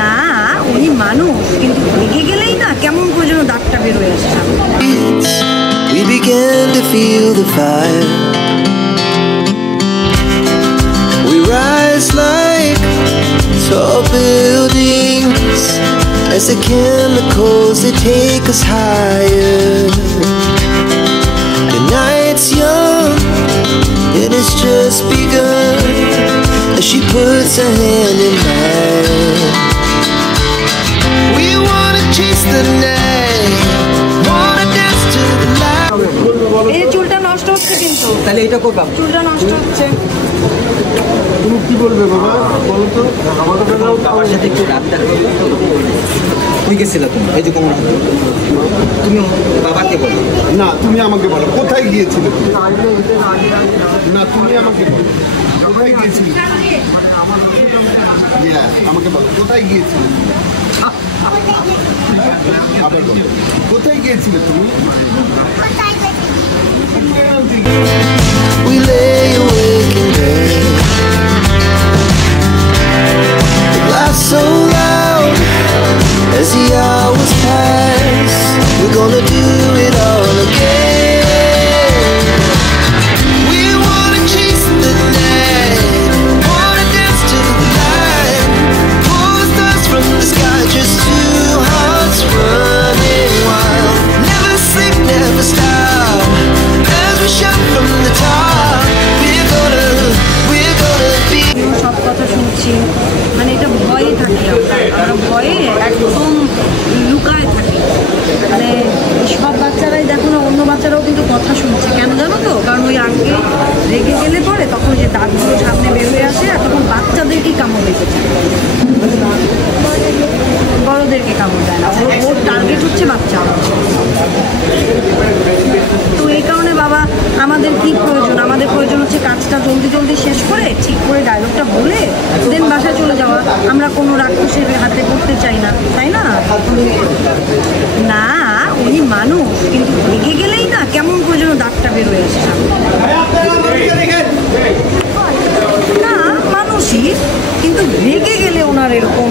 না উনি মানুষ, কিন্তু রেগে গেলেই না কেমন করে যেন দাগটা বের হয়ে আসে। We began to feel the fire. We rise like tall buildings as the chemicals they take us higher. The night's young, it has just begun as she puts her hand in mine. We wanna chase the night, wanna dance to the light. এই চুলটা নষ্ট হচ্ছে, কিন্তু তাহলে এটা করবা, চুলটা নষ্ট হচ্ছে। তুমি কি বলবে বাবা বলো তো? বাবার সাথে একটু রাতটা তুই গেছিল তুমি, এই যে কোমর তুমি বাবাকে বলো না, তুমি আমাকে বলো কোথায় গিয়েছিলে তুমি? না তুমি আমাকে বলো কোথায় গিয়েছিলে? আমাকে বলো কোথায় গিয়েছিলে? আবার বলো কোথায় গিয়েছিলে তুমি? We lay awake in bed, the laugh so loud as the hours pass. We're gonna do it all again. We wanna chase the night, wanna dance to the light. Pull stars from the sky, just two hearts running wild. Never sleep, never stop, as we shout from the top. We're gonna be. সব কথা শুনছি, মানে এটা ভয়ে থাকি আমরা ভয়ে একদম লুকায় থাকি। মানে সব বাচ্চারাই দেখো না, অন্য বাচ্চারাও কিন্তু কথা শুনছে, কেন জানো তো? কারণ ওই আগে রেগে গেলে পরে তখন যে দাগগুলো সামনে বের হয়ে আসে, আর তখন বাচ্চাদেরকেই কামড় লেগে যায়, বড়োদেরকে কামড় দেয় না। ওর টার্গেট হচ্ছে বাচ্চা। তো এই কারণে বাবা আমাদের কি প্রয়োজন? আমাদের প্রয়োজন হচ্ছে কাজটা জলদি জলদি শেষ করে ঠিক করে ডায়লগটা বলে দেন বাসায় চলে যাওয়া। আমরা কোনো রাক্ষসের হাতে করতে চাই না, তাই না? না উনি মানুষ, কিন্তু রেগে গেলেই না কেমন করে যেন দাগটা বের হয়ে আসে। না মানুষই, কিন্তু রেগে গেলে ওনার এরকম